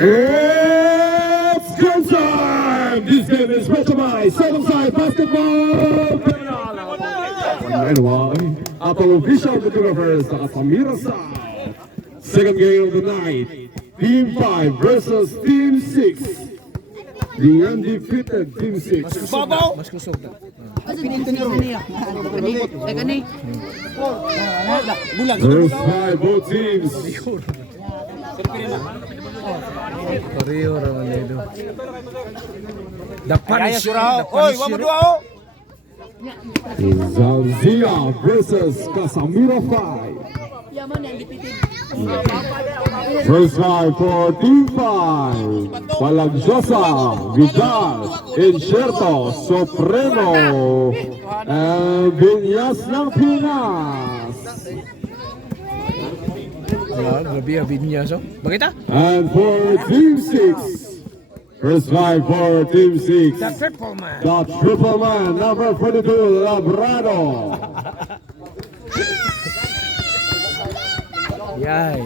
It's game time! This game is brought to you by Southside Basketball Anyway, atong official photographers sa Casamira South. Second game of the night, Team 5 versus Team 6. The undefeated Team 6. Babaw! Mas kusog na. First 5 both teams. Pareho raman nito. The Punisher. Oy, wa mo duwa o. Zalzia versus Casamira 5. First 5 for Team 5. Palagsosa, Vidal, Incerto, Soprano, and Vinyas ng Pinas. Grabe ang Vinyas. Bakit ah? And for Team 6. First 5 for Team 6. The Triple Man. The Triple Man, number 42, Labrado. Yay.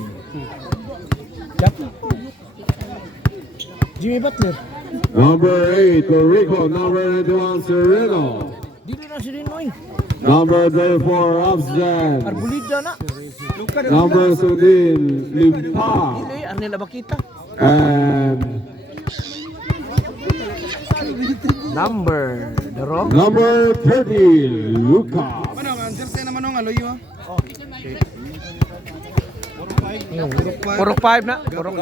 Jimmy Butler. Number 8, Rico. Number 91, Sereno. Dito na si Rinoy. Number 34, Absdan. Arbulida na. Number 17, Limpa. Dili, Arnel Abakita. And Number, The Rock. number 30, Lucas. Purok 5 na. Purok.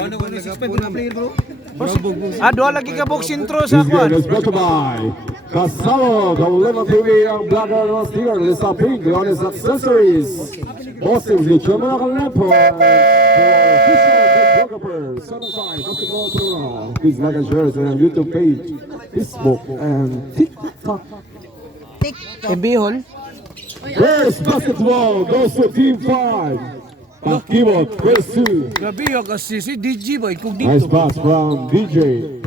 Dua lagi ka boxing throw sa This game kwan. is brought to you by Casalo, the Lemon TV, ang Blogger Ross here, Lisa Pink, Leonis Accessories. Boston, the Chamaka Lampo, and for official photographers, Southside Basketball Tournament. Please like and share us on our YouTube page, Facebook, and TikTok. Bihol. First basketball goes to Team 5. Pakibot, first 2. Grabe yung kasi si DJ ba? Kung Nice dito. pass from DJ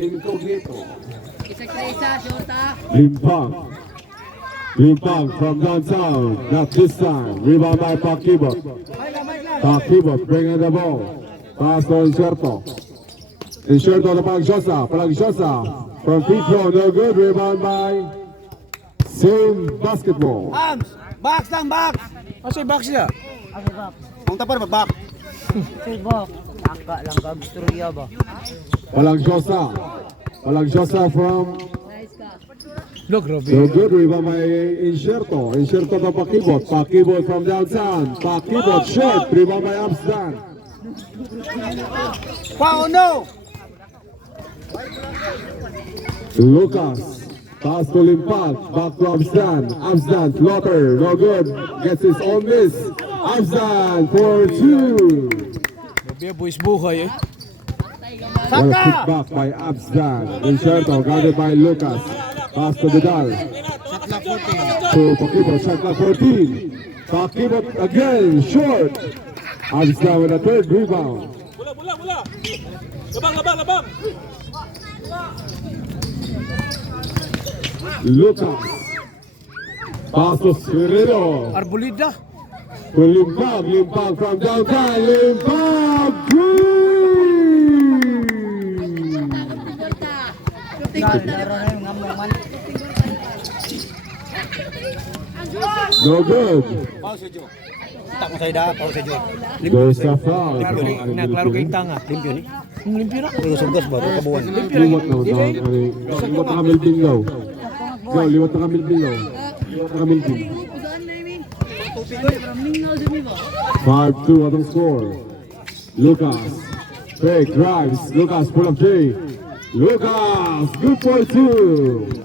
Incognito. Limpang. Limpang from downtown. Not this time. Rebound by Pakibot. Pakibot bringing the ball. Pass to Incerto. Incerto to Palagsosa. Palagsosa from free throw. No good. Rebound by same basketball. Box lang, box. Kasi box siya. Ang tapar ba, box? Palagsosa. Palagsosa from Look, grabe. so good. Rebound by Incerto. Incerto to Pakibot. Pakibot from downtown. Pakibot short. Rebound by Absdan. Wow, no! Lucas. Pass to Limpag. Back to Absdan. Absdan. Floater. No good. Gets his own miss. Absdan for 2. Grabe, boys buhay eh. What a kick back by Absdan. Incerto guarded by Lucas. Pass to Vidal. To Pakibot. Shot clock 14. Pakibot again. Short. Absdan with a third rebound. Lucas. Pass to Sereno. Arbulida. To Limpag. Limpag from downtown. Limpag. Green. No good. Tak mo sa'yo da, pao sa Diyo. There's a foul. Naklaro kay tanga. Limpyo ni. Limpyo na. Pero sugas ba, kabuan. Liwat na ito. Liwat na kamil bingaw. Go, liwat na kamil bingaw. Liwat na kamil bin. 5-2 atong score. Lucas. Fake drives. Lucas pull up three. Lucas, good for 2.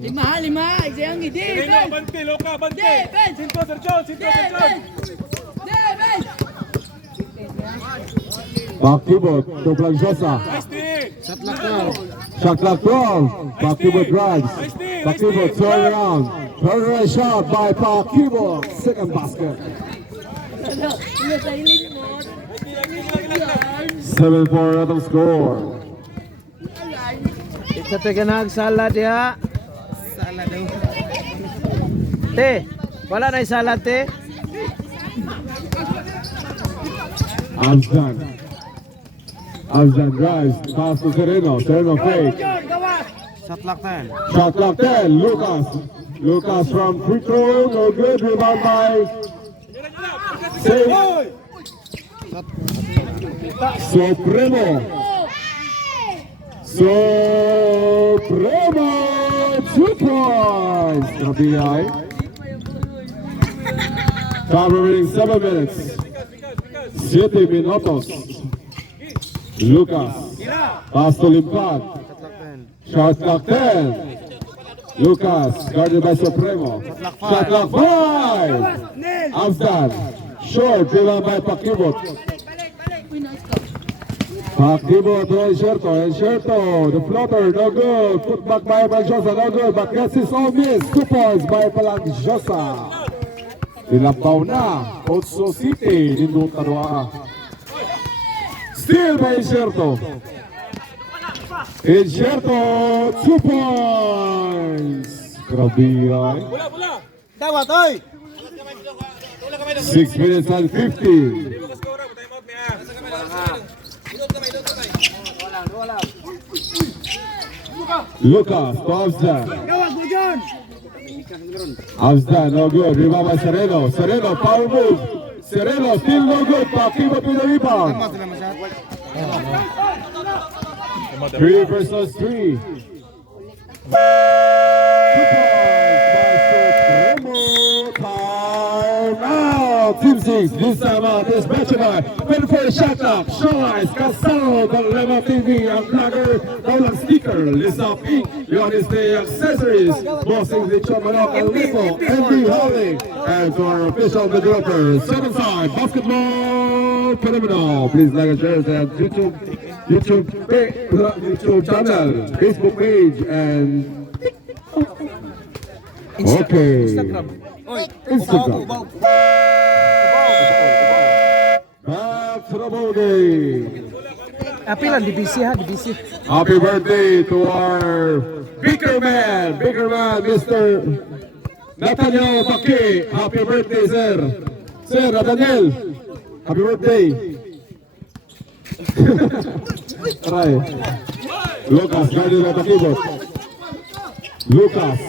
Lima. Isang hindi. Bante, loka, bante. Sinto, Sergio. Pakibot to Palagsosa. Shot clock 12. Pakibot drives. Pakibot turn around. Turn around shot by Pakibot. Second basket. 7-4 atong score. Ito tayo nagsala diha. Sala daw. Te, wala na isala te. Absdan. Abzan drives, pass to Sereno. Sereno fake. Shot lock 10. Shot clock 10. Lucas. Lucas from free throw. No good. Rebound by Save. Supremo. Supremo. 2 points. Kabiyay. Time remaining 7 minutes. 7 minutos. Lucas. Pass to Limpad. Shot clock 10. Lucas, guarded by Supremo. Shot clock 5. Abzan. Short, rebound by Pakibot. Pakibot to Enxerto. The floater, no good. Put back by Palangjosa, no good. But gets his own miss. 2 points by Palangjosa. Nilampaw na. Otso City. Nindot kadwa. Steal by Enxerto. Enxerto, 2 points. Grabe yan. Dawat, oy! 6 minutes and 15. Lucas to Abzan. Abzan, no good. Rebound by Sereno. Sereno, power move. Sereno, still no good. Pakibot with the rebound. 3 versus 3. 2 points by Supremo. Time out. Team 6, this time out is Betchabay. Ready for the shot clock. Showise, Casalo, the Lema TV, and Blogger, Roland Sticker, List of Inc., Leonis Day Accessories, Bossing the Chamanok and Lipo, MB Holding, and to our official developer, Seven Side Basketball Phenomenal. Please like and share that YouTube channel, Facebook page, and Instagram. Back to the ball game. Apilan, DBC ha, DBC. Happy birthday to our bigger man, Mr. Nathaniel Baki. Happy birthday, sir. Sir, Nathaniel, happy birthday. Aray. Lucas, guarded by Pakibot. Lucas.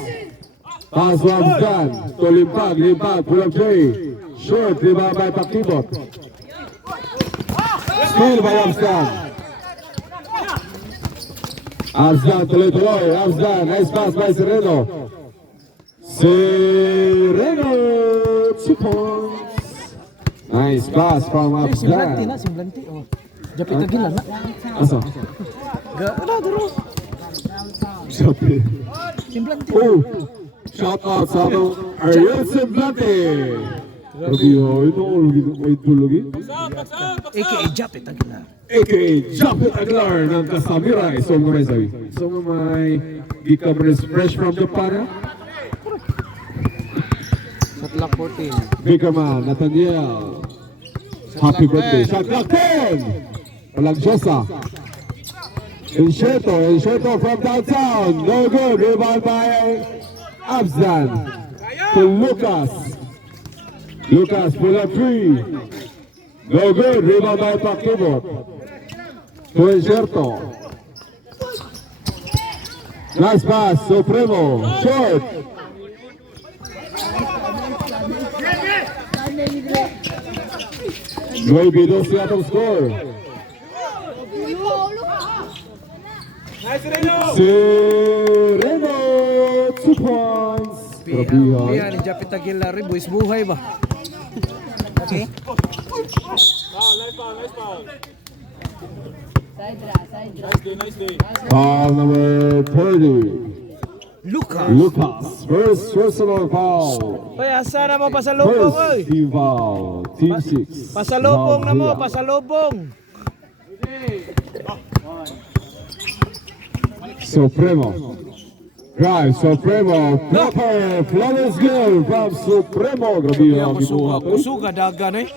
Pass to Abzan. To Limpag, pull up Jay. Short, rebound by Pakibot. Steal by Abzan. Abzan, tuloy. Abzan, nice pass by Sereno. Sereno, 2 points. Nice pass from Simblante na, Abzan. simblante. Oh. Japit Aguilar na. Asa? Daro. Sabi. Simblante. Oh, shout out sa atong Ariel Semblante. Lagi ho, ito may tulog AKA Japit Aguilar. A.K.A. Japit Aguilar ng Kasamiray. So may sabi. So may gikabaris fresh from Japan. Shot lock 14. Bigger man, Nathaniel. Happy birthday. Shot clock 10. Palangjosa. Enxerto from downtown. No good. Rebound by Abzan. To Lucas. Lucas pull up 3. No good. Rebound by Pakibot. To Enxerto. Nice pass. Supremo. Short. Maybe don't see atong score. Nice, Reno! Sereno, 2 points. Grabe Yan, ni Japit Aguilar, buwis buhay ba? Okay. Nice foul. Nice day. Foul number 30. Lucas, first personal foul. Oy, asa na mo pasalubong, oy. First team foul. Team 6. Pasalubong na mo, pasalubong. Supremo. Drive, Supremo. Proper, flawless goal from Supremo. Grabe ang gibuhat. Usuga dagan eh.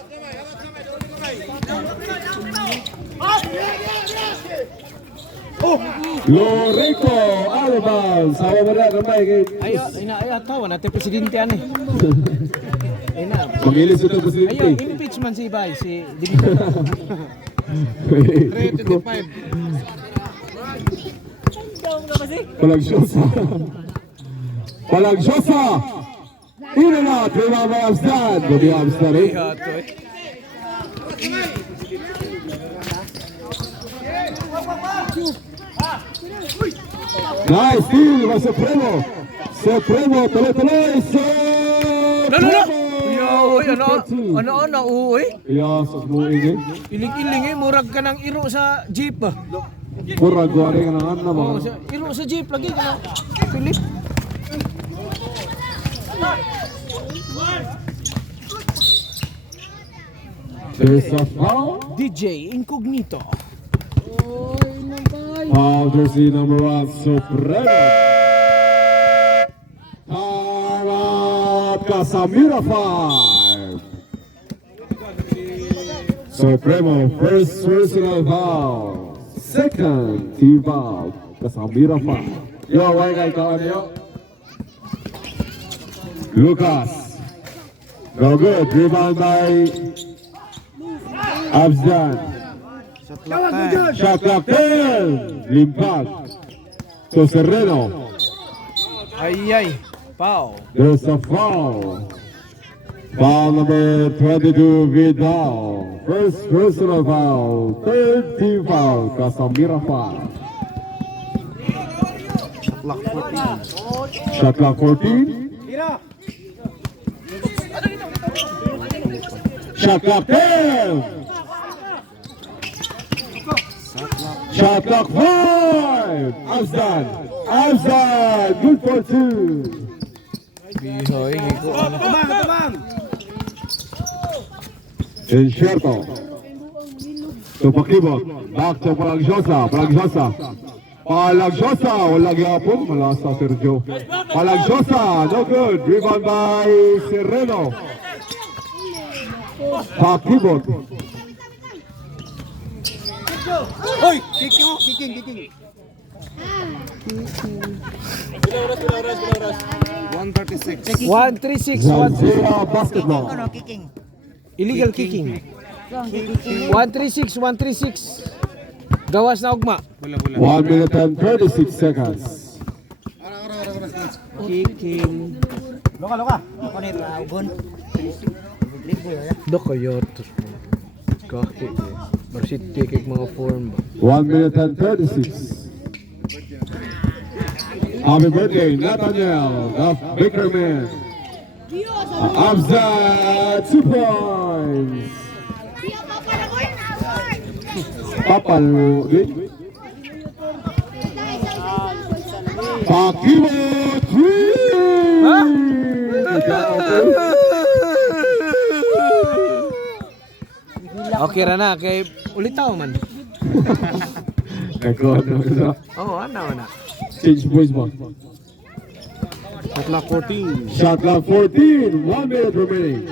Loreco, Alban. Sawa mo na, ramay kay... Ayo tawa natin presidente ani. Ay na. Pangilis ito Ayo, presidente. impeachment si Ibay, si Dimitra. 325. Palagsiosa. Palagsiosa. In and out. Rebound by Amstad. Good job, Amstad. Hato eh. Nice steal by Supremo. Supremo, tuloy-tuloy. Yo, ano, uy. Iya, sa smuing eh. Iling-iling eh, murag ka ng iro sa jeep ah. Pura guwari ka na nga Oo, mga. iro sa jeep lagi ka na. Philip. There's a foul. DJ Incognito. Foul jersey number 1, Supremo. Time out, Casamira 5. Supremo, first personal foul. Second team foul, Casamira 5. Yo, why guy kawan yo? Lucas. No good, rebound by Absdan. Shot clock 10. Limpak. So Serreno. Ay. Pau. There's a foul. Foul number 22, Vidal. First personal foul. Third team foul. Casamira 5. Shot clock 14. Shot clock 10. Shot clock 5. Absdan. Good for 2. Bihoy, ko ano. Tumang. Incerto. To Pakibot. Back to Palagsiosa. Palagsiosa. Wala gyapon. Malasa Sergio. Palagsiosa. No good. Rebound by Serreno. Pakibot. Hoy, kicking. 136. Zanzira Basketball. Illegal kicking. 136. Gawas na ugma. 1 minute and 36 seconds. Kicking. Loka. Konit ugon. Do kayo to. Kahit eh. Basit kik mga form ba. 1 minute and 36. Happy birthday, Nathaniel, the Baker man. Abzad, 2 points. Papal, Pakimo, 3. Okay ra na kay ulitaw man. Oh, ana. Change boys ba? Shot clock 14, 1 minute remaining.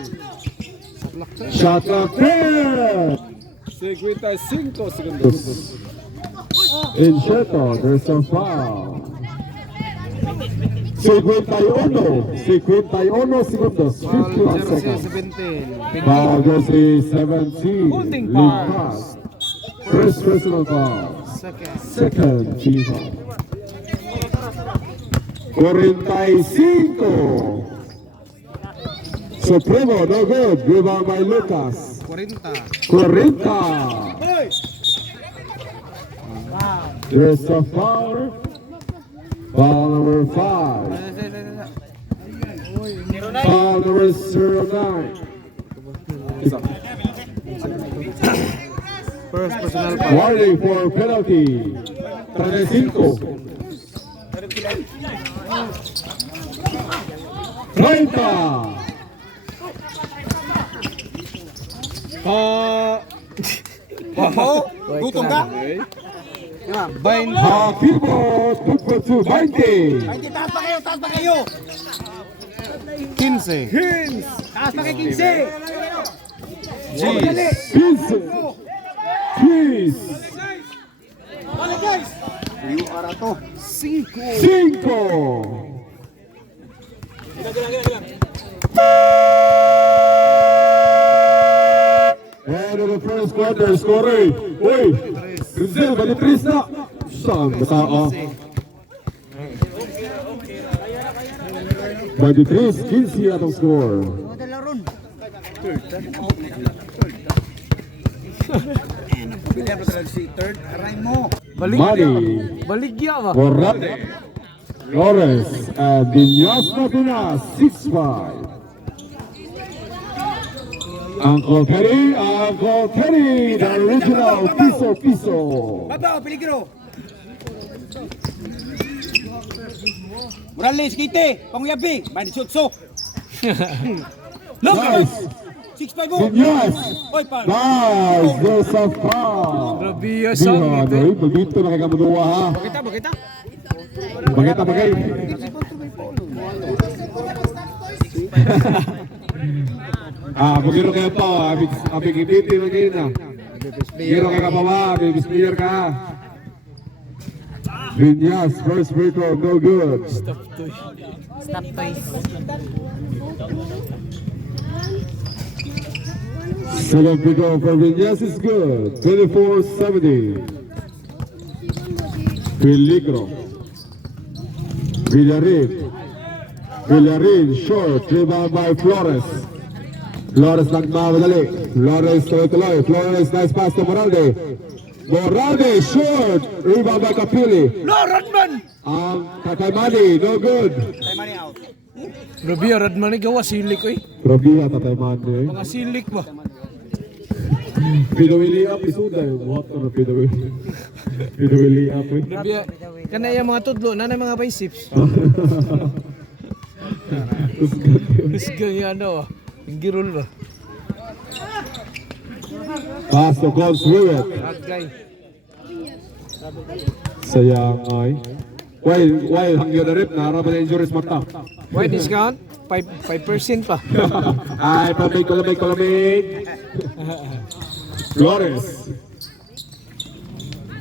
Shot clock 10. 55 segundos. Incerto, there's a foul. 51 segundos, 51 seconds. 17. Foul jersey 17. Holding League pass. pass. First personal foul. Second team foul. 45. Supremo, no good. Rebound by Lucas. 40. There's a foul. Foul number 5. Foul number 09. First personal foul. Warning for penalty. 35. 30. Gutom ka? Pakibo, 2 20. Taas pa kayo. 15. Taas pa kayo, 15. Vincent. Please. You are ato. 5. End of the first quarter, scoring. Uy! Rizal, bali 3 na. Saan ba tao? Bali 3, 15 atong score. Model laron. Bigyan mo talaga si third. Aray mo. Baligya ba? Morate, Flores, and Dinyas Martinez, 6-5. Uncle Teddy, the original piso. Baba, peligro. Morales, kite. Panguyabi. Bani sutso. Nice, 6-5 mo. Dinyas. Oy, pa. Nice, there's a foul. Grabe yung song Diha, nito. Noy, magdito na kay Kamuduwa ha. Bakita. Bagay. Magiro kayo pa, abig ititi na kayo na. Giro kayo ka pa ba, baby player ka. Vinyas, first free throw, no good. Stop toys. Second free throw for Vinyas is good, 24-70. Peligro. Villarin, short, rebound by Flores. Flores nagmamadali. Flores tuloy. Flores, nice pass to Moralde. Moralde, short, rebound by Capili. No, Rodman. Ang Tataymani, no good. Tay money out. Grabe yung Radman gawa silik eh. Grabe ha, Tataymani. Mga silik ba? Pinawili up, isuda yung what na pinawili up eh. Grabe. Kana yung mga tudlo, nanay mga biceps. Husgan yung ano, yung girol ba? Pass to Consuet. Agay. Sayang ay. While hangyo na rin, naharapan na injuries mata. Why discount? 5% pa. Ay, palamig. Flores.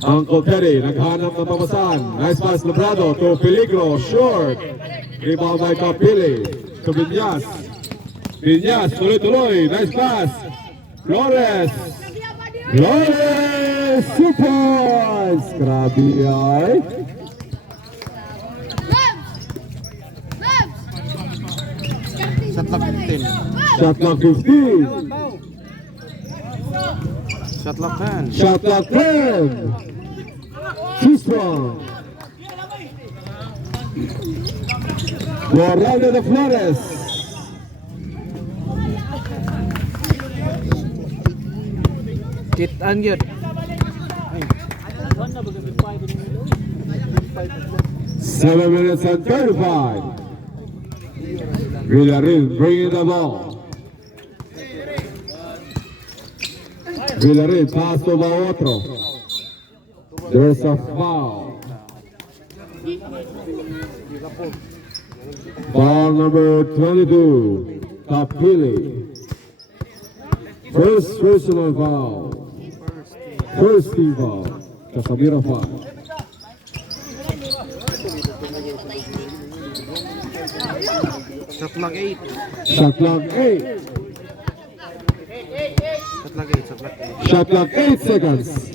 Uncle Teddy, naghanap ng pamasan. Nice pass, Labrado to Peligro, short. Rebound by Capili to Vinyas. Vinyas, tuloy. Nice pass. Flores, 2 points. Grabe ay. Shot clock 15. Shot clock 10. Too strong. Moralde de Flores. Kitaan yun. 7 minutes and 35. Villarin bringing the ball. Villarin pass to Baotro. There's a foul. Foul number 22. Capili. First personal foul. First team foul. Casamira foul. Shot clock 8. Shot clock 8. Shot clock 8 seconds.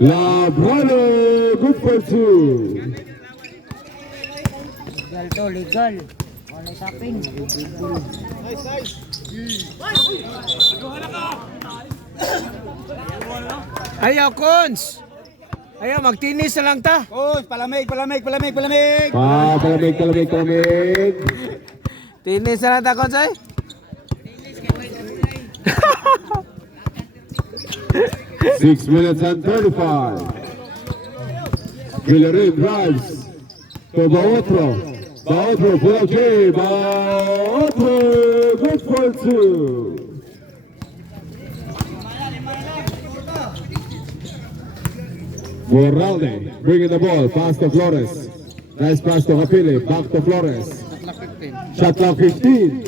Labrado, good for 2. Legal to, legal. Wala taping. Ayaw, Cons! Ayaw, magtinis na lang ta. Coach, palamig. Palamig. Tinis na lang ta, Cons ay. 6 minutes and 35. Villarin drives to Baotro. Baotro, full game. Baotro, good for 2. Moralde bringing the ball, pass to Flores. Nice pass to Capili, back to Flores. Shot clock 15.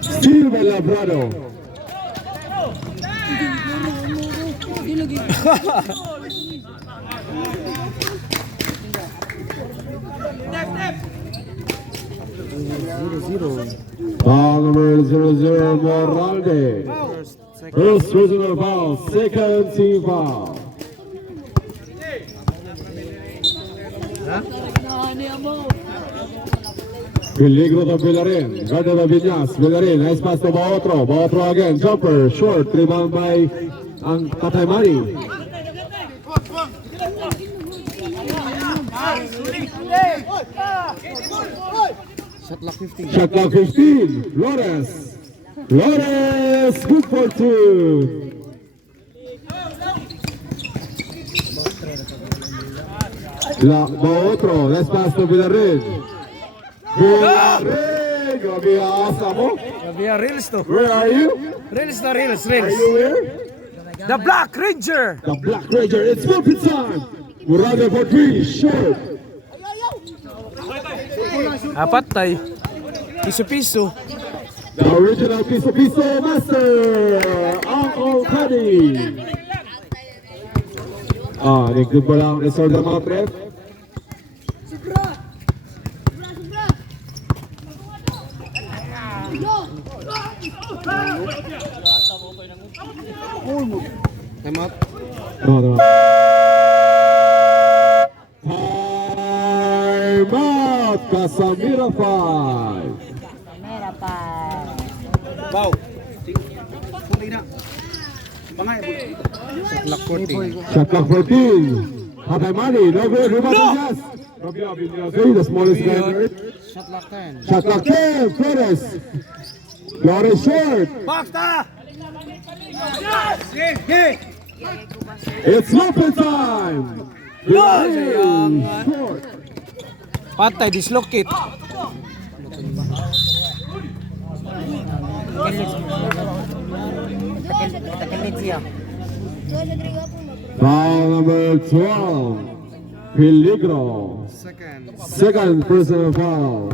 Steal by Labrado. Foul number 00, Moralde. First personal foul, second team foul. Peligro de Villarin, guarded by Viñas, Villarin, nice pass to Baotro again, jumper, short, rebound by ang Kataymani. Shot clock 15. Shot clock 15, Flores, good for two. Baotro, nice pass to Villarin. Villarin, grabe asa mo. Grabe yan, reels to. Where are you? Reels na reels, Are reels. you here? The Black Ranger! The Black Ranger, it's Wilfred time. Murado for three, short. Apat tayo. Piso-piso. The original piso master, Uncle Teddy. Nagdud mo lang resort ng mga prep. Time out. No. Time out, Casamira 5. Kamera pa. Wow. Pumay na. Bangay. Shot clock 14. Shot clock 14. Kataymani, no good, rebound Viñas. The smallest guy on earth. Shot clock 10. Shot clock 10, Flores. Flores short. Basta! It's open time. Short. Patay, dislocate. Takilit siya. Foul number 12. Peligro. Second personal foul.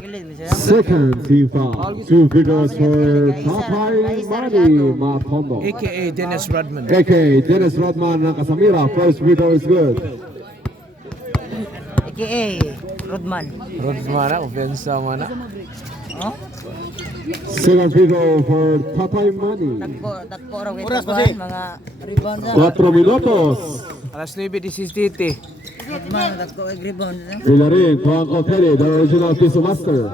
Kilit mo siya. Second team foul. Two figures for Papay Mani Matondo. AKA Dennis Rodman. A.K. Dennis Rodman ng Casamira. First free throw is good. AKA Rodman. Rodman na, offensa man na. Oh? Second free throw for Papay Mani. Tagpo raw ito mga rebound na. 4 minutos. Alas 9:17. Rodman, tagpo rebound na. Villarin, Uncle Teddy, the original piso master.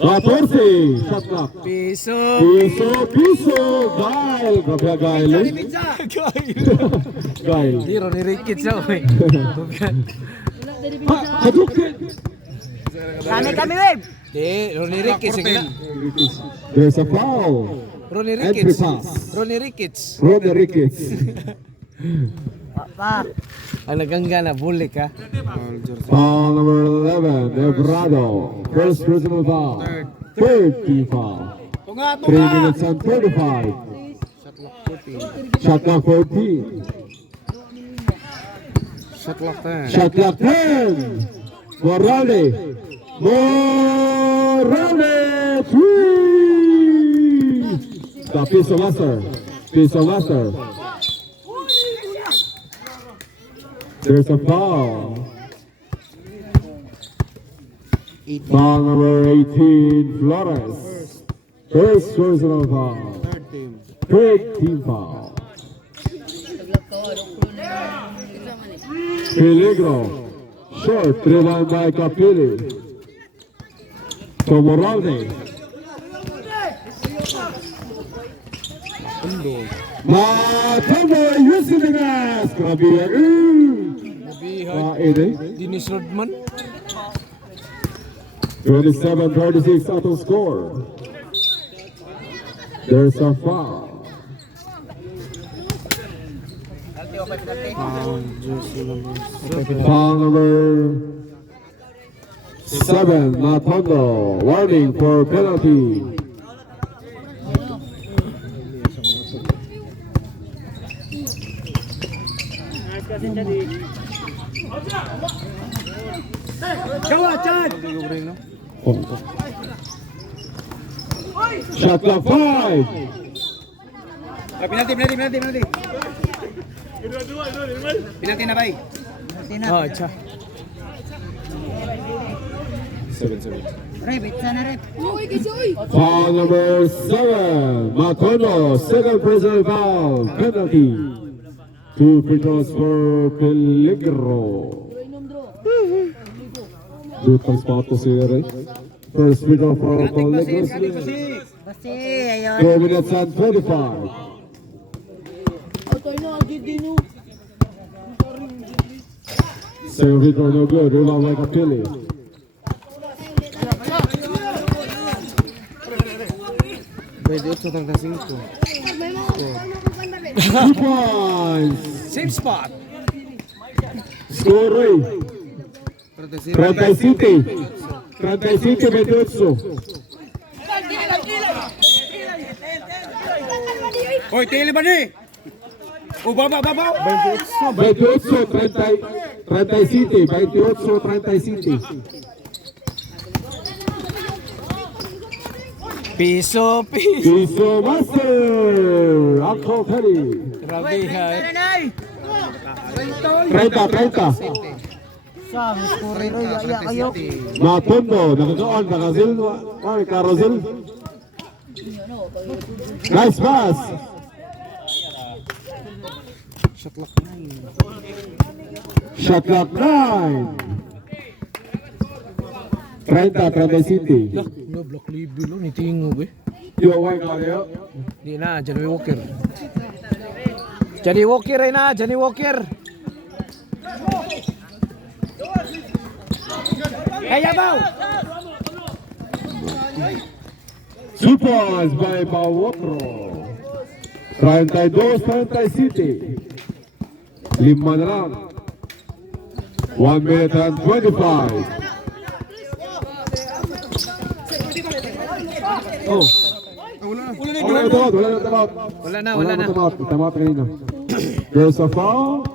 14. Shot clock. Piso. Piso. Gail. Grabe Gail eh. Gail. Hero ni Ricketts ako eh. Hadouken. Kami, wave! Di, Ronnie Ricketts. Sige na. There's a foul. Ronnie Entry Ricketts. pass. Ronnie Ricketts. Rodney Ricketts. Pa. Ang nagangga na, bulik ha. Foul number 11, Ebrado. First personal foul. Third team foul. 3 minutes and 35. Shot clock 14. Shot clock 10. Shot clock 10. Morale. 3. The piso master. There's a foul. Foul number 18, Flores. First personal foul. Third team foul. Peligro. Short, rebound by Capili. To Moralde. Matondo using the gas. Grabe yan. Ede. Dennis Rodman. 27-36 auto score. There's a foul. Foul number 7, Matondo. Warning for penalty. Shot clock 5. Penalty. Penalty na bay. Oh, tsa. 7-7. Rep, sana rep. Foul number 7, Matondo, second personal foul, penalty. 2 free throws for Peligro. Dutang spot to si Ray. First free throw for Peligro. Kasi, ayun. 2 minutes and 25. Second free throw no good, rebound by Kapili. Pwede 8-35. 2 points. Same spot. Score Ray. 37. 28. Hoy, tili ba ni? O, baba. 28, 37. 28, 37. Piso. Piso Master, Uncle Teddy. Grabe ha. 30. Sa, mas kurero, iya kayo. Matondo, nakagaon, nakazil, Carousel. Nice pass. Shot clock 9. 30. No, block libel ni Tingo be. Yo, why Mario? Di na, Johnny Walker. Johnny Walker ay na, Johnny Walker. Kaya ba? 2 points by Pawotro. 32-37. 5 na lang. 1 minute and 25. Oh. Wala na. Tamat kanina. There's a foul.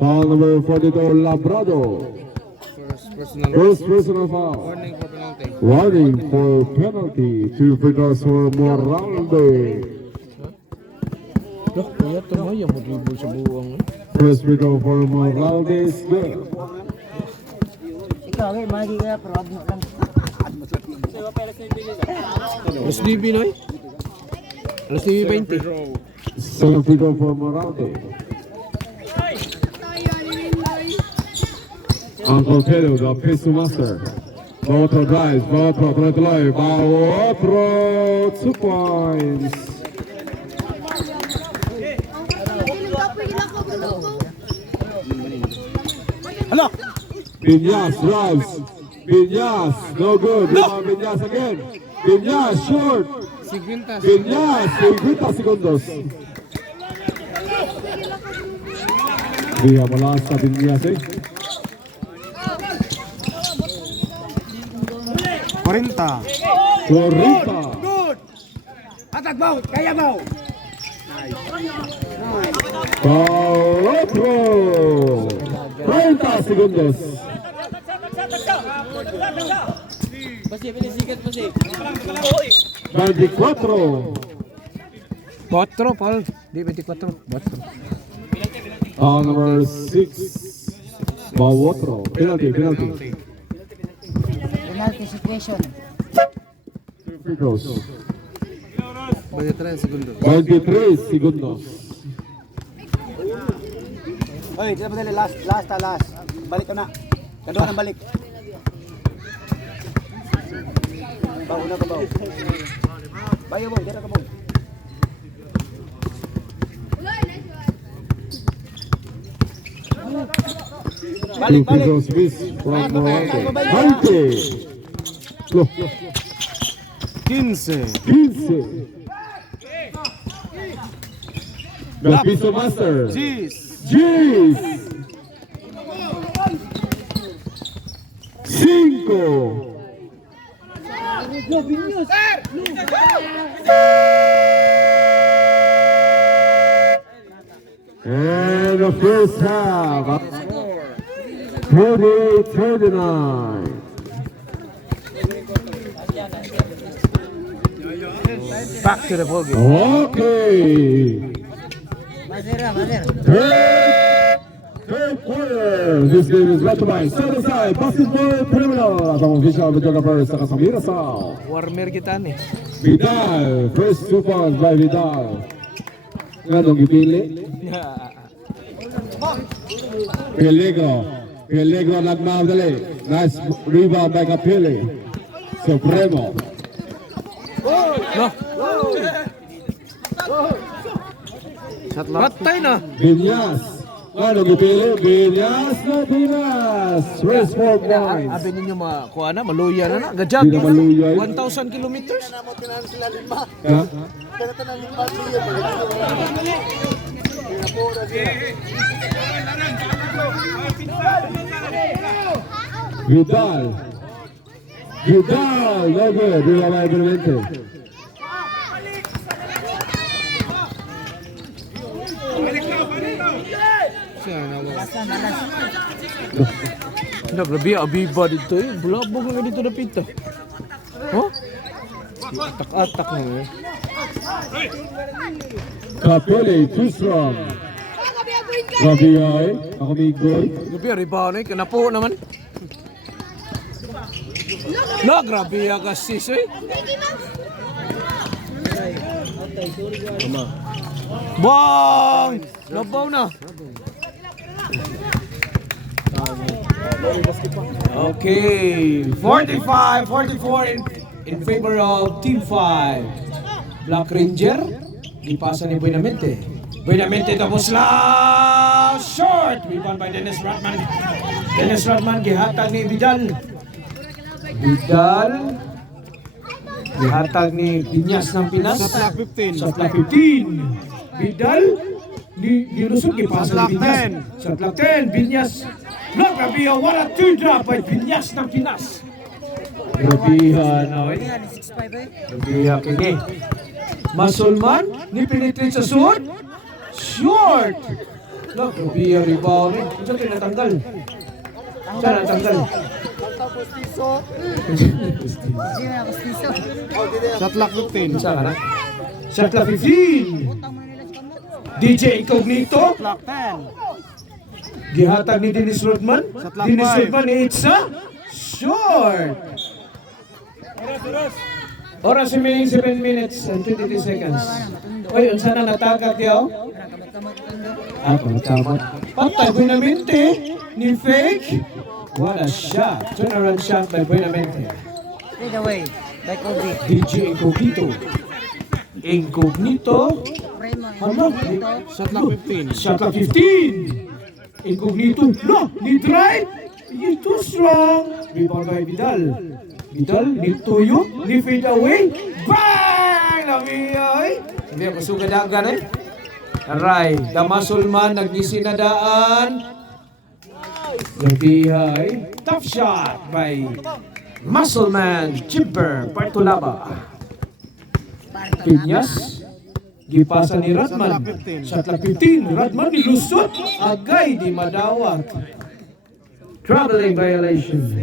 Foul number 42, Labrado. First personal foul. Warning for penalty. 2 free throws for Moralde. Kaya tumayo mo dribble sa buwang. First free throw for Moralde is good. Ikaw, magi ka, prob mo lang. Alas DB noy. Alas DB 20. Second free throw for Moralde. Uncle Pedro, the pistol master. Bautro drives, Bautro tuloy. Bautro, 2 points. Binyas drives. Binyas, no good. Rebound Binyas again. Binyas, short. Binyas, 50 segundos. Dia malas sa Binyas eh. 40. 40. Good. Atak bau, kaya bau. Bautro. 30 segundos. Pasi, pilih sikat pasi. 24. 4 Paul. Di 24. 4. Number 6. Bautro. Penalty. Penalty situation. Free throws. 23 segundos. 23 segundos. Hoy, kita padali last. Balik ka na. Kadua na balik. Bau na ka bau. Bayo boy, dira ka boy. Two free throws miss from Moralde. 20. Look, 15. 15. The pistol master. Jeez. Jeez. 5. And the first half, 38-39. Back to the ball game. Okay. Mazer. Third quarter. This game is brought to you by Southside Basketball Terminal. At ang official videographer sa Casamira South. Warmer kita ni. Vidal. First 2 points by Vidal. Ganong ipili. Peligro nagmadali. Nice rebound by Capili. Supremo. Patay na. Binyas. Ano gipili? Binyas na Binyas. First 4 points. Abi ninyo kuha na, maluya na na. Gajag. Hindi na maluya eh. 1,000 kilometers. Ha? Vidal. Vidal. No good. Rebound by Benavente. Na grabe abiba dito eh. Bulabog na dito na pita. Oh? Atak-atak na eh. Capili. Too strong. Grabe ay. Ako may goal. Grabe rebound eh. Kanapo naman. No, grabe ka sis eh. Bang! Labaw na. Okay, 45-44 in favor of Team 5. Black Ranger, ipasa ni Buenamente. Buenamente tapos lang! Short! Rebound by Dennis Rodman. Dennis Rodman, gihatag ni Vidal. Vidal, gihatag ni Piñas ng Pinas. Sa flag 15. Sa flag 15. Vidal, nilusot ipasa ni Piñas. Sa flag 10, Piñas. Look, Rabia, what a two-drop by Piñas ng Pinas. Rabia na eh. Yan, 6'5 eh. Rabia kini. Masulman, ni penetrate sa suot. Short! Look, Rabia rebound eh. Saan kayo natanggal? Saan natanggal? Hindi na ako stiso. Shot clock 15. Saan ka na? Sa flag 15. DJ Incognito. Clock 10. Gihatag ni Dennis Rodman. flag Dennis 5. Rodman ni Itza. Short! Oras remaining 7 minutes and 23 seconds. Oy, unsa na natagak yaw? Kamot. Patay Buenamente ni Fake. What a shot. Turnaround shot by Buenamente. Fade away. By Kobe. DJ Incognito. Incognito. Primo. Ano? Shot clock 15. Shot clock 15. Incognito. No! Ni drive! He's too strong! Rebound by Vidal. Vidal, ni tuyo, ni fade away. Bang! Lamiyay! Hindi ako sugadagan eh. Aray, Damasulman, nagnisinadaan. Labihay. Tough shot by Muscleman Chipper Partulaba. Piñas. Gipasa ni Radman. Shot clock 15. Radman nilusot. Agay di madawat. Traveling violation.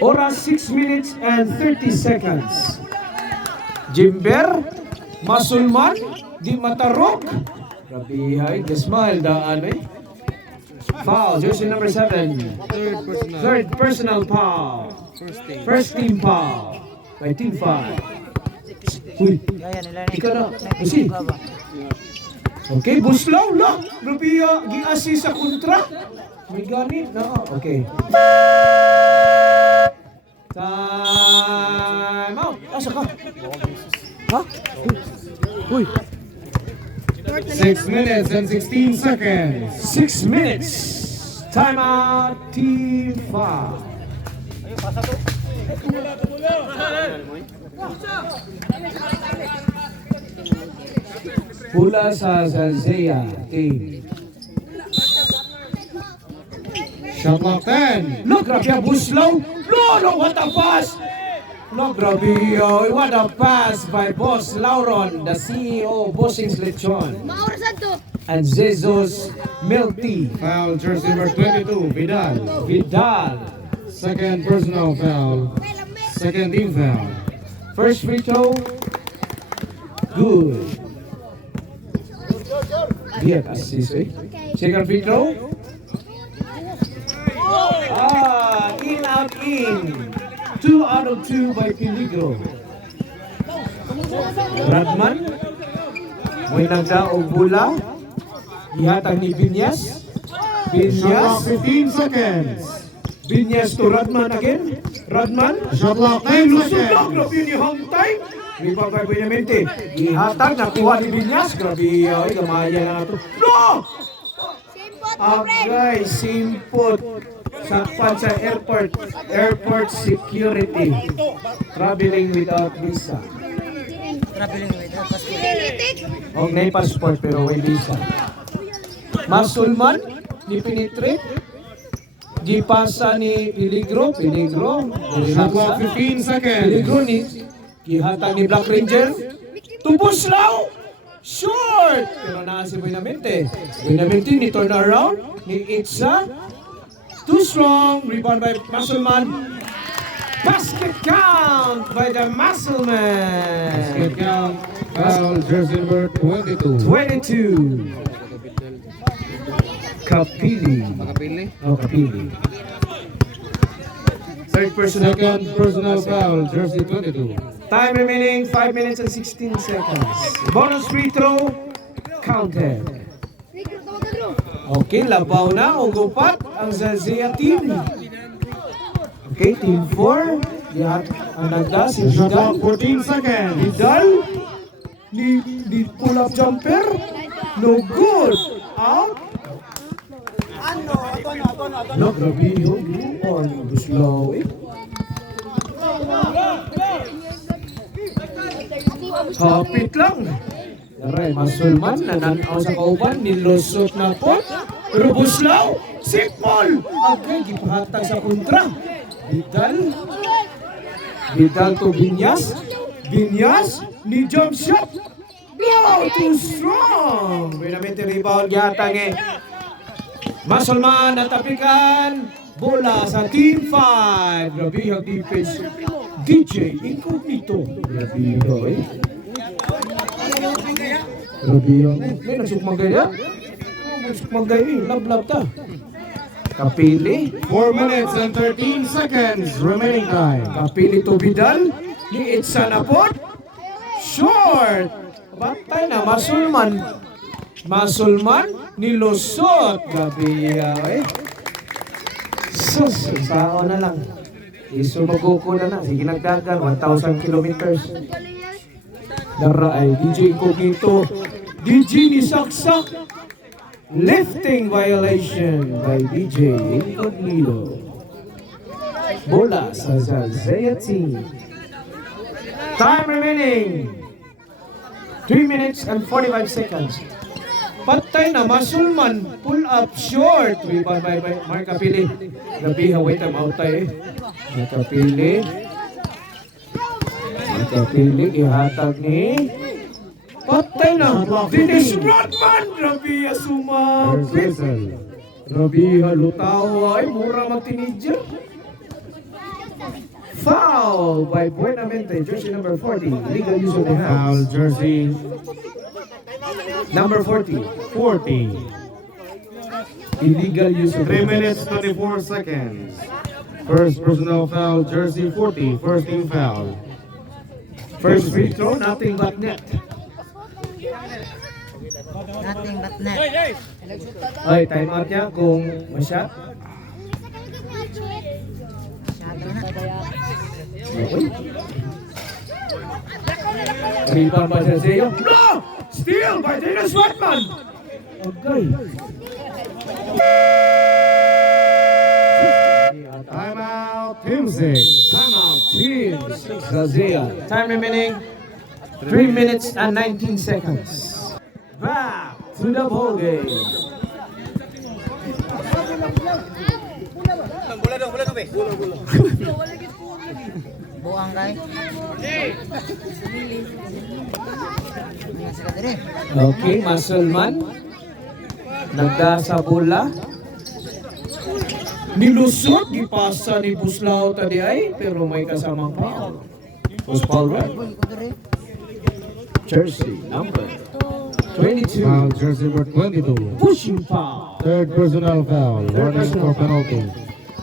Oras 6 minutes and 30 seconds. Jimber. Masulman. Di matarok. Rabihay. The smile daan eh. Foul. Jersey number 7. Third personal foul. First team foul. By Team 5. Uy, Ayan, nila ikaw na. Kasi. Okay, Buslaw la. Rubia, giasi sa kontra. May ganit na. Okay. Time out. Asa ka? Ha? Uy. 6 minutes and 16 seconds. 6 minutes. Time out. Team 5. Pula sa Zazea team. Shot clock 10. Look, grabe Buslaw. No, what a pass. No, grabe. What a pass by Boss Lauron, the CEO of Bossings Lechon. And Jesus Milty. Foul jersey number 22, Vidal. Vidal. Second personal foul. Second team foul. First free throw. Good. Diat assist eh. Second free throw. In out in. 2 out of 2 by Peligro. Radman. May nagdaog bola. Ihatag ni Binyas. Shot clock Binyas. 15 seconds. Binyas to Radman again. Radman. Shot clock 10 Lusog seconds. grabe ni hang time. Rebound by Benamente. Ihatag, nakuha ni Binyas. Grabe, ay, gamaya na ito. No! Agay, simpot. Sakpan sa airport. Airport security. Traveling without visa. Traveling with the passport. O may passport pero may visa. Masulman, ni penetrate. Di pasa ni Peligro. Peligro. Shot clock 15 seconds. Peligro ni kihatag ni Black Ranger. Tubos law! Short! Pero naa si Buenamente. Buenamente ni turn around. Ni Itza. Too strong. Rebound by Muscleman. Basket count by the Muscleman. Basket count. Foul jersey number 22. 22. Kapili. Makapili. Oh, Kapili. Third personal Second personal foul jersey 22. Time remaining 5 minutes and 16 seconds. Bonus free throw counted. Okay, labaw na o gupat ang Zazia team. Okay, team 4. Yan, ang nagda si Shot clock Vidal. 14 seconds. Vidal. Ni pull-up jumper. No good. Out. No, grabe yun. Oh, slow eh. Kapit lang. Aray, Masulman, nananaw sa kauban, nilusot na po. Pero Buslaw, si Paul. Agay, gipahatag sa kontra. Vidal. Vidal to Binyas. Binyas, ni jump shot. Blow, too strong. Binamente rebound, gihatag eh. Masulman, natapikan. Bola sa Team 5. Grabe yung defense. DJ Incognito. Grabe yun eh. Grabe yun. May nagsukmagaya. Nagsukmagaya eh. Lab-lab ta. Kapili. 4 minutes and 13 seconds remaining time. Kapili to Vidal. Ni Itza na po. Short. Batay na. Masulman. Masulman. Nilusot. Grabe eh. Sus. Sao na lang. Isumaguko na na. Sige nagdagan. 1,000 kilometers. Dara ay DJ Incognito. DJ ni Saksak. Lifting violation by DJ Incognito. Bola sa Zazea team. Time remaining 3 minutes and 45 seconds. Patay na Masulman. Pull up short. Rebound by Mark Kapili. Gabi wait time out tayo eh. Mark Kapili. Kapili, ihatag ni patay na Dennis Rodman. Grabe sumapit. Grabe halutaw ay mura magtinidya. Foul by Buenamente, jersey number 40. Legal use of the Foul hands. jersey Number 40. 40. Illegal use of 3 the hands. minutes 24 seconds. First personal foul jersey 40. First team foul. First free throw, nothing but net. Nothing but net. Ay, time out niya kung masyat. Shadow na. Okay. Rebound by Zazeo. No! Steal by Dennis Rodman. Okay. Timeout. Team 6. Timeout. Team Zazea. Time remaining 3 minutes and 19 seconds. Back to the ball game. Buang kay. Mga sa kadiri. Okay, Masulman. Nagda sa bola. Nilusot, gipasa ni Buslaw tadi ay, pero may kasamang foul. Was foul right? Boy, ko diri. Jersey number 22. Foul jersey number 22. Pushing foul. Third personal foul. Warning personal for penalty.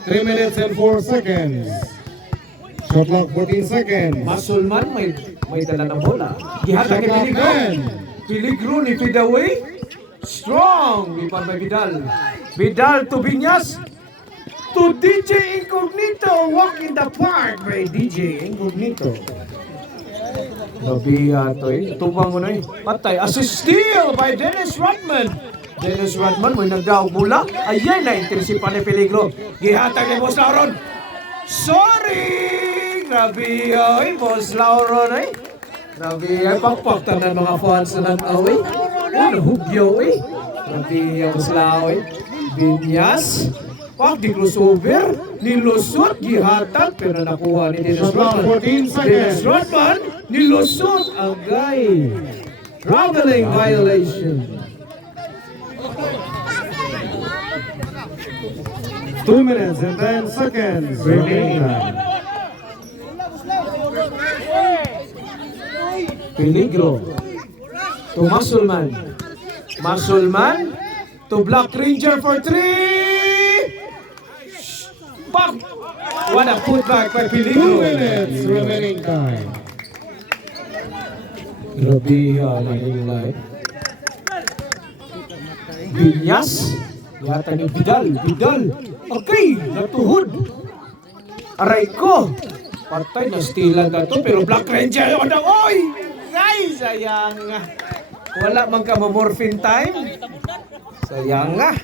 3 minutes and 4 seconds. Shot clock 14 seconds. Masulman may dala ng bola. Gihatag ni Shot clock Peligro. 10. Peligro ni Fidaway. Strong. Lipan by Vidal. Vidal to Binyas. To DJ Incognito. Walk in the park by DJ Incognito. Nabiya to eh. Tubang mo na eh. Patay. Assist steal by Dennis Rodman. Dennis Rodman may nagdaog bola. Ayan na intersipan ni Peligro. Gihatag ni Boss Lauron. Sorry! Grabe ay Boss Lauron ay. Grabe ay pakpak ng mga fans na nag-away. Ano hugyo eh. Grabe ay Boss Lauron. Binyas. Pak di crossover. Nilusot. Gihatag. Pero nakuha ni Dennis Shot clock Rodman. 14 seconds. Dennis Rodman. Nilusot. Agay. Traveling violation. 2 minutes and 10 seconds remaining. Peligro to Masulman. Masulman to Black Ranger for 3. Back. What a putback by 2 Peligro. minutes remaining time. Grabe na nilay. Binyas. Yata ni Vidal. Vidal. Okay. Natuhod. Aray ko. Patay na stilan ka to. Pero Black Ranger. Oy! Guys, sayang nga. Wala man ka morphine time. Sayang nga.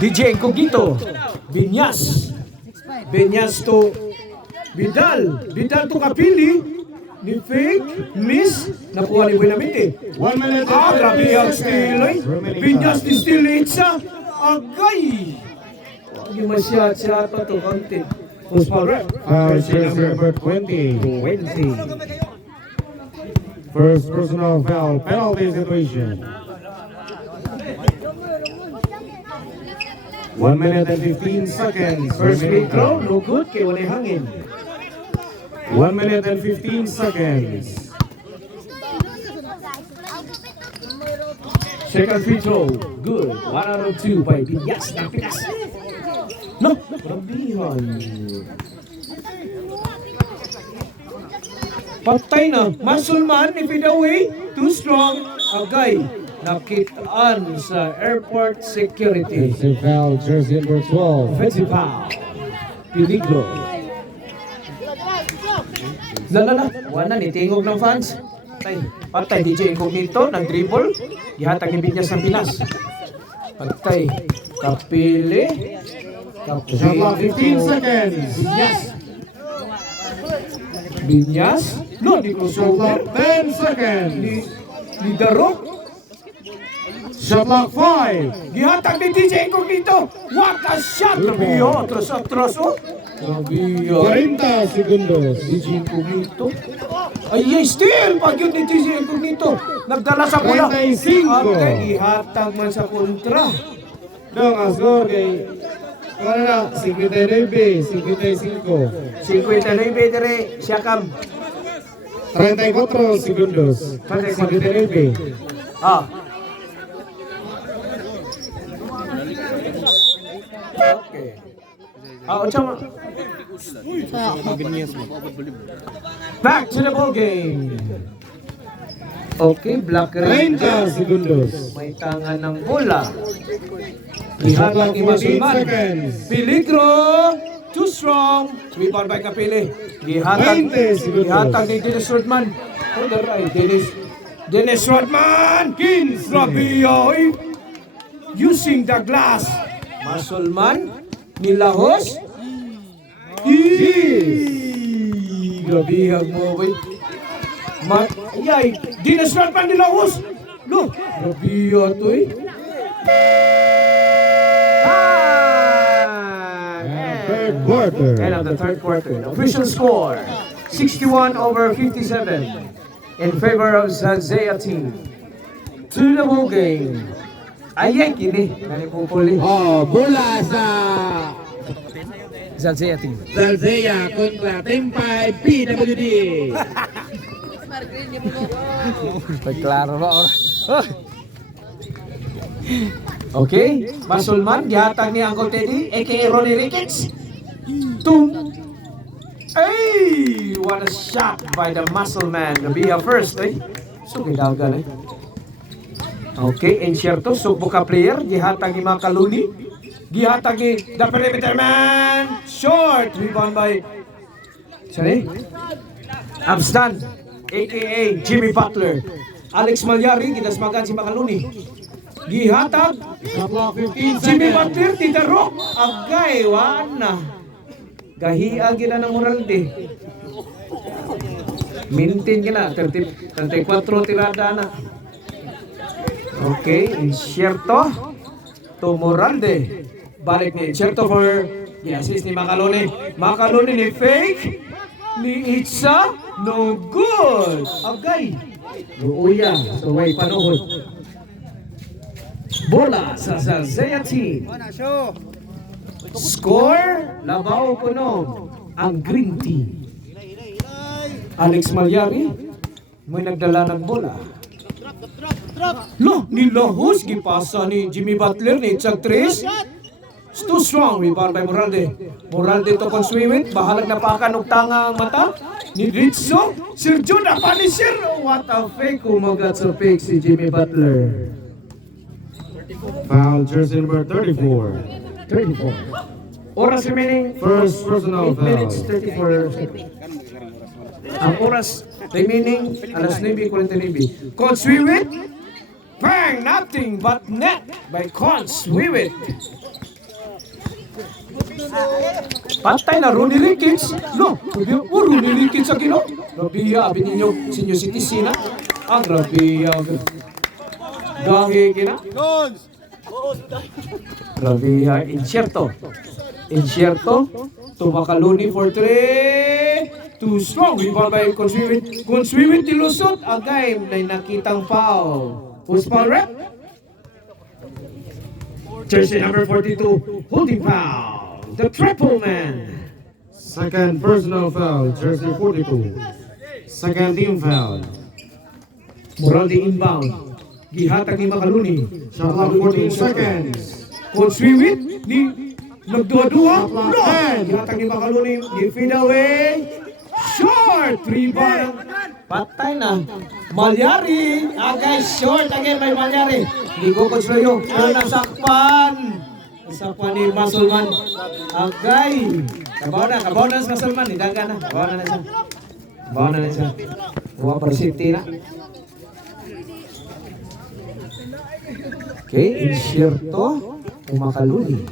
DJ Incognito. Binyas. Binyas to Vidal. Vidal to Kapili. Ni Fake. Miss. Nakuha ni Buenamente. 1 minute Ah, and grabe 30 ang steal eh. remaining Binyas time. ni steal Itza. Agay. Hindi masyat pa to. Konti. Post foul rep. Foul jersey number 20. 20. First personal foul penalty situation. 1 minute and 15 seconds. First free remaining throw. time. No good. Kaya wala hangin. 1 minute and 15 seconds. Second free throw. Good. 1 out of 2 by Binyas. Napitas. No. Grabihan. Patay na. Masulman if it away. Too strong. Agay. Nakitaan sa airport security. Offensive foul jersey number 12. Offensive foul. Peligro. Lala. Wala ni tingog ng fans. Patay DJ Incognito. Nag-dribble. Gihatag ni Binyas ng Pinas. Patay. Kapili. Shot clock 15 seconds. Binyas. Binyas. No, di ko Shot clock 10 seconds. Ni Darok. Shot clock 5. Gihatag ni DJ Incognito. What a shot! Grabiyo. Atras oh. Grabiyo. 40 segundos. DJ Incognito. Ay, still! Pag yun ni DJ Incognito. Nagdala sa bola. 35. Okay, ihatag man sa kontra. Dong, asgore kay ano na, 59, 55. 59 dire, Siakam. 34 segundos. 59. Ah. Okay. Chama. Back to the ball game. Okay, Black Ranger. 30 segundos. May tangan ng bola. Shot Ihatag clock ni 14 Masulman. seconds. Peligro. Too strong. Rebound by Kapili. 20 segundos. Ihatag ni Dennis Rodman. On the right, Dennis Rodman. Kins. Rabiyoy. Using the glass. Masulman. Nilahos. Gabihag mo, boy. Ayay, Dennis Rodman nilahos. No, gabihag to eh. Third quarter. End of the third quarter. The official score, 61-57 in favor of Zanzea team. to the ball game. Ay, kini. Nani pupuli. Oh, bola sa Zalzea team. Zalzea kontra Team 5 PWD. Klaro ba ora? Okay, Masulman, gihatag ni Uncle Teddy, aka Ronnie Ricketts. Tum. Ay, what a shot by the muscle man. Nabiya first, eh. So, gidagal, eh. Okay, Encierto, subo ka player, gihatag ni Makaluni. Gihatag ni the perimeter man. Short, rebound by, sorry, Abstan, aka Jimmy Butler. Alex Malyari, gidasmagan si Makaluni. Gihatag, Jimmy Butler, Tita Rock. Agay, wana. Gahiag gina ng Moralde. Maintain gina, 34 tirada na. Okay, Encierto to Moralde. Balik ni Encierto for the assist ni Makaluni. Makaluni ni fake. Ni Itza, no good. Agay. Luuya, so way panuhod. Bola sa Zalzea team. Score, Labao Puno, ang Green Team. Alex Malyari, may nagdala ng bola. Lo, nilahos, gipasa ni Jimmy Butler, ni Chag Tres. It's too strong, rebound by Moralde. Moralde to conswimmit, bahalag na pakan og tanga ang mata. Ni Rizzo, Sergio na Punisher. What a fake, umagat sa fake si Jimmy Butler. Foul jersey number 34. 34. Oras remaining. First personal 8 minutes, foul. 34 seconds. Ang oras remaining, alas 9:49. Con Swiwit. Bang! Nothing but net by Con Swiwit. Patay na Ronnie Ricketts. No, Ronnie Ricketts sa kino. Rabia, abin ninyo, senior citizen na. Ang Rabia. Gahi kina. Rabia, Encierto. Encierto, to Makaluni for 3. Too strong, rebound by Conswiwit. Conswiwit tilusot, agay, may nakitang foul. Who's foul rep? Jersey number 42, holding foul. The triple man. Second personal foul, jersey 42. Second team foul. Moralde inbound. Gihatag ni Makaluni. Shot clock 14 seconds. Conswiwit ni nagduwa-duwa. No! Gihatag ni Makaluni. Gi-feed away. Short! Rebound. Patay na. Malyari. Agay, short again by Malyari. Ligo ko sa iyo. Pero nasakpan. Nasakpan ni Masulman. Agay. Kabaw na si Masulman. Hidaga na. Kabaw na siya. Kabaw na siya. Buwa para safety na. Okay, Encierto. Makaluni.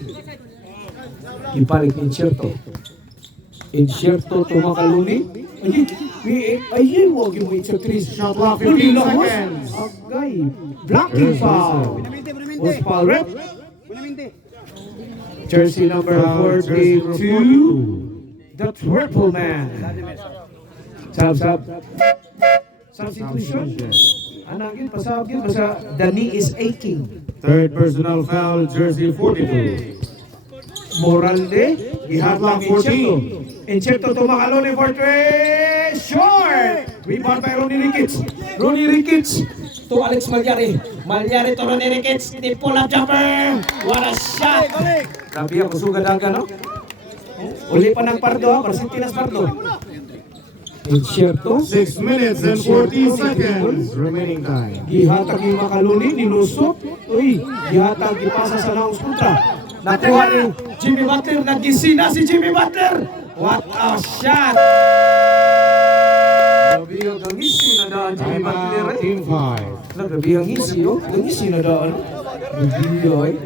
Ipalit Encierto. Encierto to Makaluni. Ay, huwag yung Encierto. Shot clock 15 seconds. Agay. Blocking foul. Was foul rep. Jersey number 42. The triple man. Sab. Substitution. Anangin, pasabgin, basta the knee is aching. Third personal foul, jersey 42. Moralde, Ihatlang ihatlang 14. Encierto to Makaluni for 3. Short! Rebound by Ronnie Ricketts. Ronnie Ricketts to Alex Malyari. Malyari to Ronnie Ricketts. The pull-up jumper. What a shot! Grabe ako, sugad-aga, no? Uli pa ng Pardo, Parsintinas Pardo. Encierto. 6 minutes and 14 seconds remaining time. Gihatag yung Makaluni, nilusot. Uy, gihatag, ipasa sa Laos kontra. Nakuha ni Jimmy Butler, nagisina si Jimmy Butler. What a shot! Grabe yung gangisi na daan Jimmy Butler. Team 5. Grabe yung gangisi, oh. Gangisi na daan. Grabe,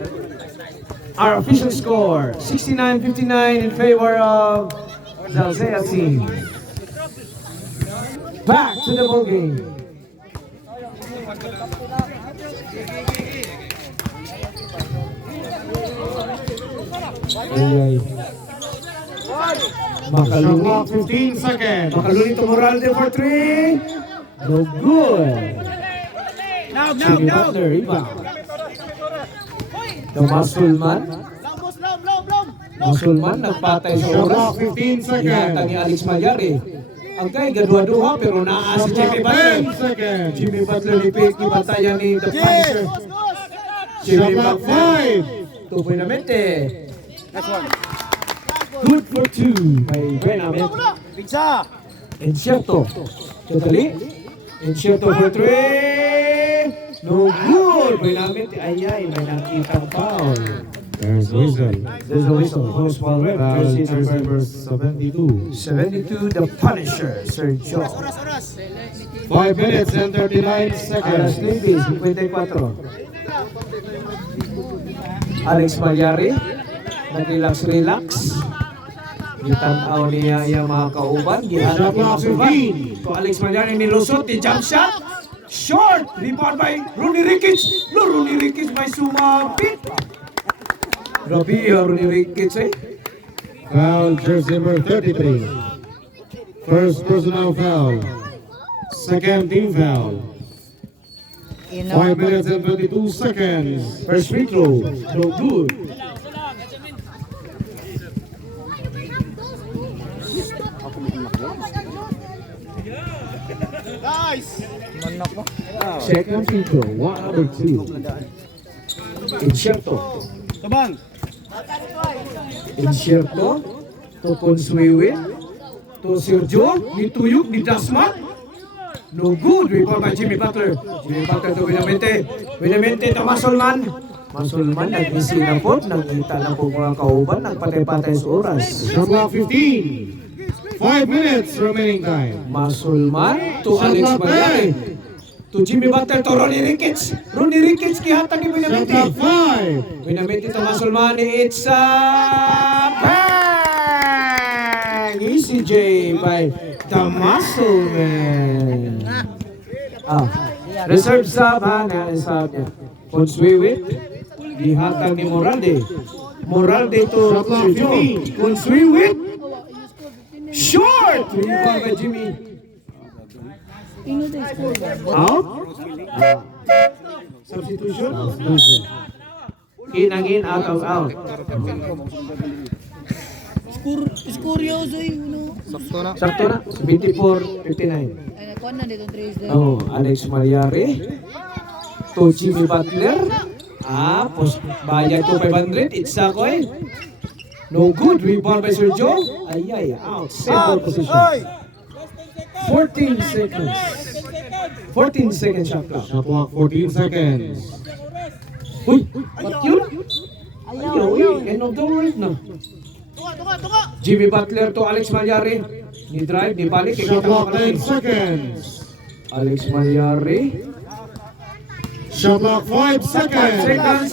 our official score, 69-59 in favor of Zalzea team. Back to the ball game. Ay. Shot Makaluni. clock 15 seconds. Makaluni to Moralde for 3. No good. Jimmy Butler, rebound. The Muscleman. Muscleman, nagpatay sa Shot oras. clock 15 seconds. Ihatag ni Alex Magyari. Ang kay gadwa-duha pero naa si Jimmy Butler. 10 seconds. Jimmy Butler ni batayan ni The Punisher. Jimmy Shot clock Butler. 5. To Benamente. Next one. Good for 2 by Benamente. Pizza. Encierto. Totally. Encierto for 3. No good. Benamente. Ay, may nakita foul. There's whistle. There's a whistle. Who's foul rep? Foul, Jersey jersey number number 72. 72, The Punisher. Sergio. 5 minutes and 39 Alas seconds. 9, 54. Alex Magyari. Nag-relax. Gitanaw niya yung mga kauban. Gihanap yung mga subat. To Alex Magyari nilusot. Di jump shot. Short. Rebound by Rooney Ricketts. No, Rooney Ricketts may sumapit. Grabe yung Rooney Ricketts eh. Foul, jersey number 33. First personal foul. Second team foul. 5 minutes and 22 seconds. First free throw. No good. Second free throw. 1-2. Encierto. Tabang. Encierto. To Consuewin. To Sergio. Ni Tuyuk. Ni Dasma. No good. Rebound by Jimmy Butler. Jimmy Butler to Benamente. Benamente to Muscleman. Muscleman nag-isi na po. Nagkita na po mga kauban. Nagpatay-patay sa oras. Shot clock 15. 5 minutes remaining time. Muscleman to Alex Magyari. To Jimmy Butler to Ronnie Ricketts. Ronnie Ricketts kihatag ni Shot Benamente. clock 5. Benamente to Muscleman. It's a bang! ECJ by the Muscleman. Reserve sub ha. Sub niya. Consuewit. Gihatag ni Moralde. Moralde to Shot clock Sergio. 15. Consuewit. Short! Rebound by Jimmy. Out? Substitution? In ang in, out of out. Iskuryoso yun, Sakto na, 24-59. Kuan na dito 3 Oh, Alex Magyari. To Jimmy Butler. Post bayad to 500. It's a coin. No good. Rebound by Sergio. Ay, out. Center position. 14 seconds. 14 seconds shot clock. Shot clock 14 seconds. Uy, what yun? Ayaw, end of the world na. Jimmy Butler to Alex Magyari. Ni drive, ni balik. Shot clock 10 seconds. Alex Magyari. Shot clock 5 seconds. Seconds.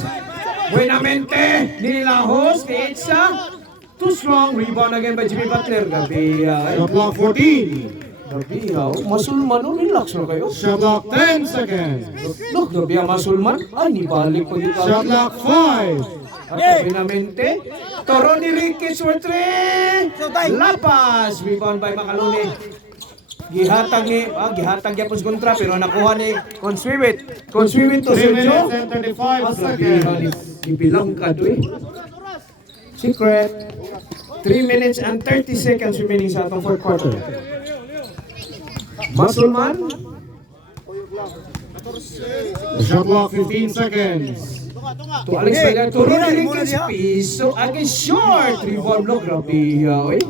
Buenamente. Nilahos. Ni Itza. Too strong. Rebound again by Jimmy Butler. Gabi. Shot clock 14. Gabi. Masulman. Relax na kayo. Shot clock 10 seconds. Look, gabi masulman. Ay, nibalik ko dito. Shot clock 5. Buenamente. Toro ni Ricketts for 3. Lapas. Rebound by Macalone. Gihatag niya po sa kontra pero nakuha ni Consuewit. Consuewit to 3 Sergio. minutes and 35 seconds. Ipilang ka to eh. Secret. 3 minutes and 30 seconds remaining sa atong fourth quarter. Muscleman. Shot clock 15 seconds. To Alex Magyari. To Ronnie Ricketts. Piso. Again short. Rebound block. Grabe eh.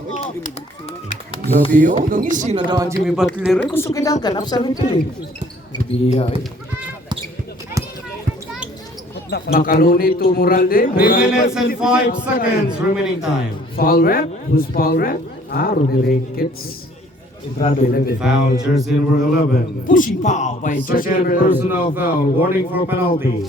Grabe yun. Nangisi na daw ang Jimmy Butler. Gusto kailangan. Absent ito eh. Grabe eh. Macalone to Moralde. 3 minutes and 5 seconds remaining time. Foul rep. Who's foul rep? Ronnie Ricketts. Entrado 11. Foul, jersey number 11. Pushing foul by Jersey Second number 11. personal foul. Warning for penalty.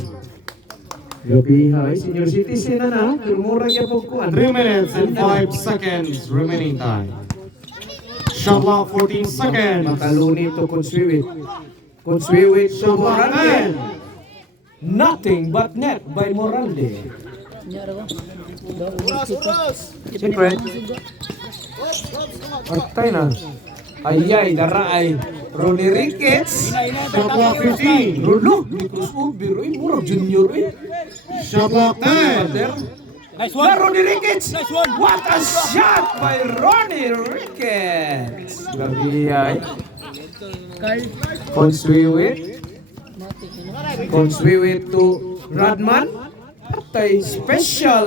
Grabe ha. Senior citizen na na. Pero mura niya po kuhan. 3 minutes and 5 seconds remaining time. Shot clock 14 seconds. Macalone to Consuewit. Consuewit to Shot clock Moralde. 10. Nothing but net by Moralde. Siyempre. Artay na. Ayay, daraay. Ronnie Ricketts. Shot clock 15. Rulo, ni crossover, murag junior, Shot clock 10. Nice one. Ronnie Ricketts. What a shot by Ronnie Ricketts. Grabe ay. Conswiwit to Radman. Tay special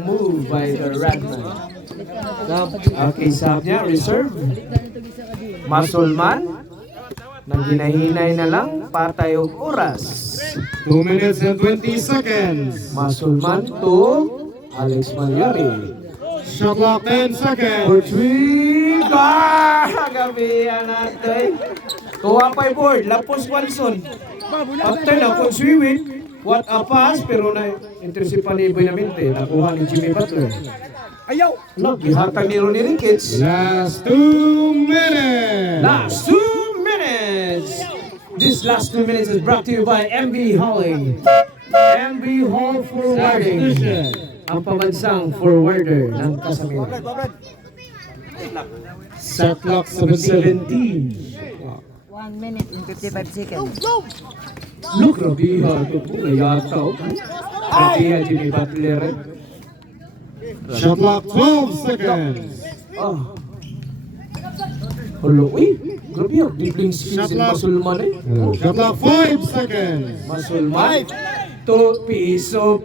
move by the Radman. Okay, sab niya, reserve. Masulman. Nang hinahinay na lang, patay og oras. 2 minutes and 20 seconds. Masulman to Alex Malyari. Shot clock 10 seconds. Portuiga! Gabi yan natin. Tuwa pa'y board. Lapos Watson. After na kung swimming, what a pass, pero na-intersipan ni Buenamente. Nakuha ni Jimmy Butler. Ayaw! Naghihatag ni Ronnie Ricketts. Last 2 minutes. Last 2 minutes. This last 2 minutes is brought to you by MB Hauling. MB Haul Forwarding. Ang pambansang forwarder ng Casamigos. Shot clock 17. 1 minute and 55 seconds. Look, Rabiha, ito po na yata. Rabiha, Jimmy Butler. Shot clock 12 seconds. Hello, grabe yung dribbling skills ni Masulman Shot clock 5 seconds. Masulman. To piso.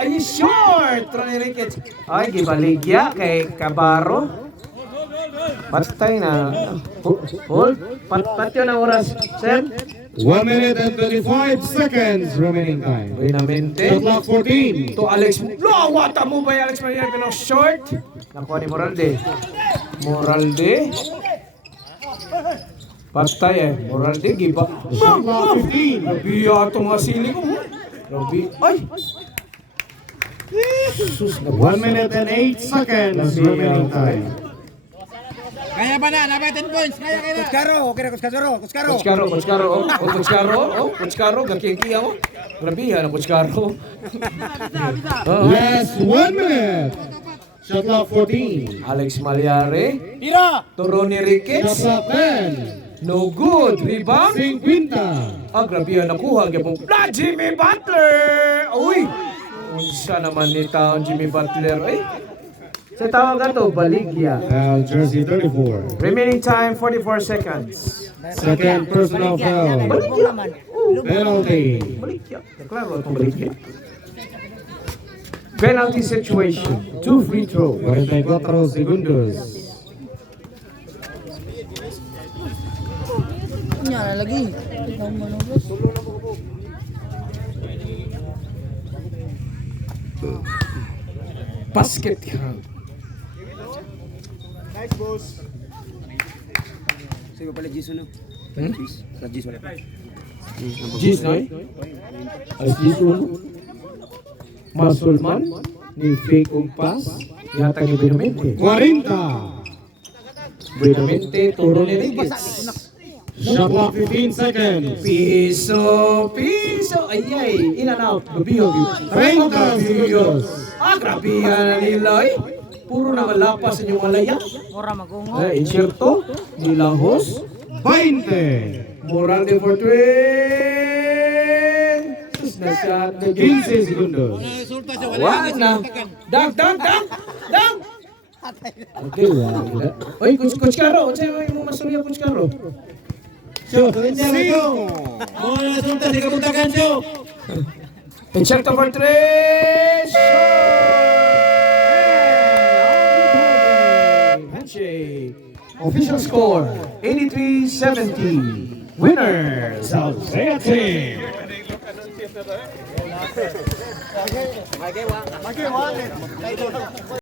Ay, short. Ronnie Ricketts. Ay, gibaligya kay Cabarro. Patay na. Hold. Pat yun ang oras, sir. 1 minute and 25 seconds remaining time. Buenamente. Shot clock 14. To Alex. Wata mo ba yung Alex Maria? Pero short. Nakuha ni Moralde. Patay Moralde, giba. Shot clock 15. Rabiya itong mga sili ko. Rabi. Ay! 1 minute and 8 seconds remaining time. Kaya ba na? Nabay 10 points. Kaya na. Kuskaro, okay na Kuskaro. Kuskaro, gakiyang-kiyang mo. Rabiya na Kuskaro. Last 1 minute. Shot clock 14. Alex Malyari. Tira! To Ronnie Shot Ricketts. clock 10. No good. Rebound. 50. Grabe yan nakuha. Jimmy Butler! Uy! Unsa naman ni taon Jimmy Butler. Sa tawag ka to, baligya. Foul jersey 34. Remaining time, 44 seconds. Second personal foul. Penalty. Baligya. Klaro itong baligya. Penalty situation. 2 free throw. 44 segundos. Nya na lagi. Ikaw manubos. Basket count. Sige pala Jason no. Sa Jason wala. Gis na As Gis uno. Masulman. Ni fake og pass. Yata ni Buenamente. 40. Buenamente, turo ni Ricketts. Shot clock 15 seconds. Piso. Ayay. In and out. Gabihog. 30 segundos. Grabe yan nila Puro na malapas inyong malaya. Mura magungo. Inserto. Nilahos. 20. Moral de Fortune. Na shot. 15 segundos. Resulta siya. Wala na. Dang. Okay, wala. Oy, Coach Caro. Unsa yung masurya, Coach Caro? Mga resulta sa kabutagan siya. Inserto for 3. Handshake. Official score 83-70. Winners of Zaya Team.